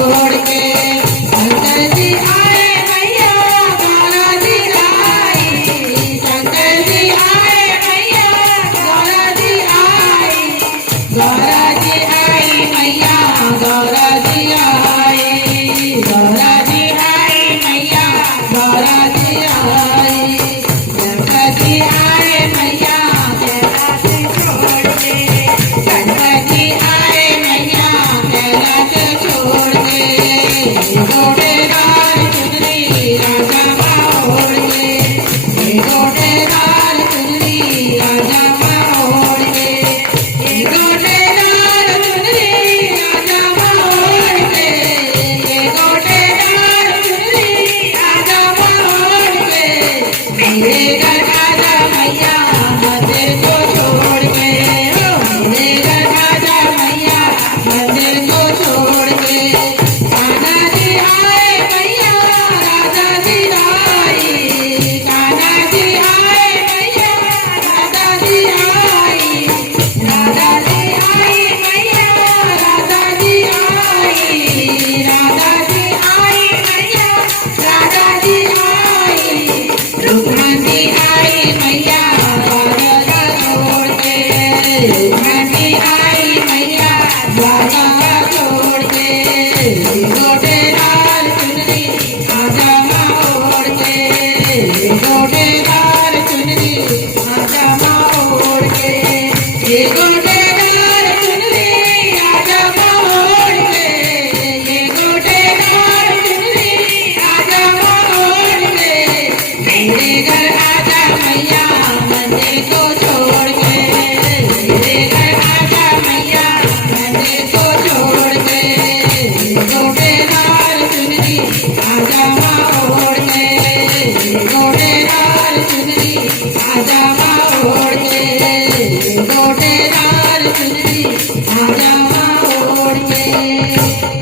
छोड़ के शंकर जी आए मैया गौरा जी आई। शंकर जी आए मैया गौरा जी आई। गौरा जी आई मैया गौरा जी आई। गौरा जी आई मैया गौरा जी आई। शंकर जी आए मैया कैलाश छोड़ के। शंकर जी आए मैया कैलाश छोड़ के। गोटेदार चुनरी राजा ओढ़ के। गोटेदार चुनरी राजा ओढ़ के। गोटेदार चुनरी राजा ओढ़ के। गोटेदार चुनरी राजा ओढ़ के। मेरे घर आजा मैया मंदिर को छोड़ के। मेरे घर आजा मैया मंदिर को छोड़ के। कान्हा जी आए मैया राजा जी आई। कान्हा जी आए मैया राजा जी आई। राजा जी आई मैया राजा जी आई। राजा जी आई मैया राजा जी आई। रुक्मणी आई मैया द्वारका छोड़ के। रुक्मणी आई मैया द्वारका छोड़ के। गोटेदार चुनरी राजा ओढ़ के। गोटेदार चुनरी राजा ओढ़ के। गोटेदार चुनरी राजा ओढ़ के। गोटेदार चुनरी राजा ओढ़ के। मेरे घर आजा मैया मंदिर को छोड़ के। मेरे घर आजा मैया मंदिर को छोड़ के। गोटेदार चुनरी राजा ओढ़ के। गोटेदार चुनरी राजा